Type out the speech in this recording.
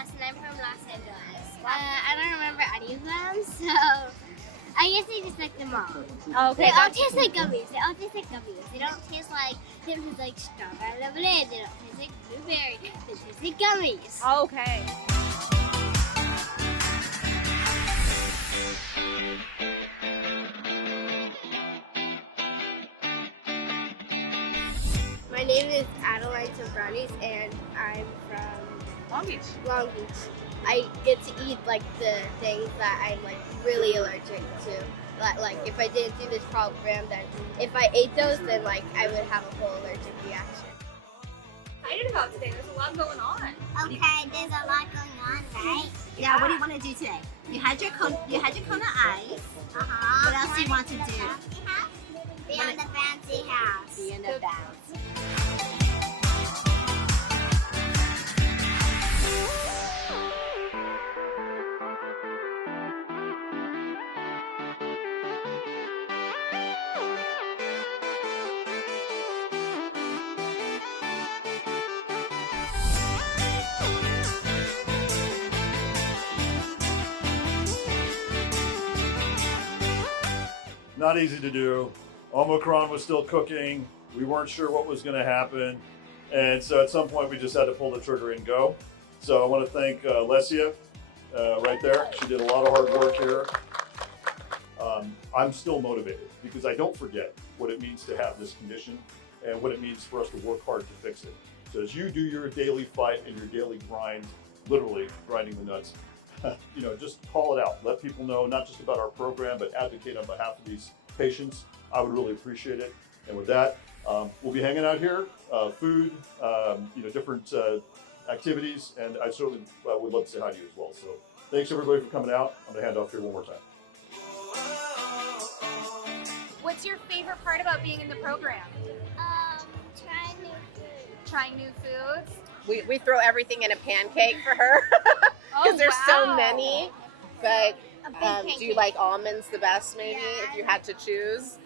West, and I'm from Los Angeles. I don't remember any of them, so I guess I just like them all. Okay. They all taste like gummies. They don't taste like strawberry lemonade. They don't taste like blueberry. They taste like gummies. Okay. My name is Adeline Brownies, and I'm from Long Beach. Long Beach. I get to eat like the things that I'm like really allergic to. Like if I didn't do this program, then if I ate those, then like I would have a whole allergic reaction. Excited about today. There's a lot going on. Okay, there's a lot going on, right? Yeah, what do you want to do today? You had your cone of ice. What else do you want to do? Be on the fancy house. Be in the bounce. Not easy to do. Omicron was still cooking. We weren't sure what was going to happen. And so at some point we just had to pull the trigger and go. So I want to thank Lesia right there. She did a lot of hard work here. I'm still motivated because I don't forget what it means to have this condition and what it means for us to work hard to fix it. So as you do your daily fight and your daily grind, literally grinding the nuts, just call it out. Let people know not just about our program, but advocate on behalf of these patients. I would really appreciate it. And with that, we'll be hanging out here, food, different activities, and I certainly would love to say hi to you as well. So thanks everybody for coming out. I'm gonna hand off here one more time. What's your favorite part about being in the program? Trying new food. Trying new foods? We throw everything in a pancake for her because there's so many. But do you like almonds the best, maybe, if you had to choose?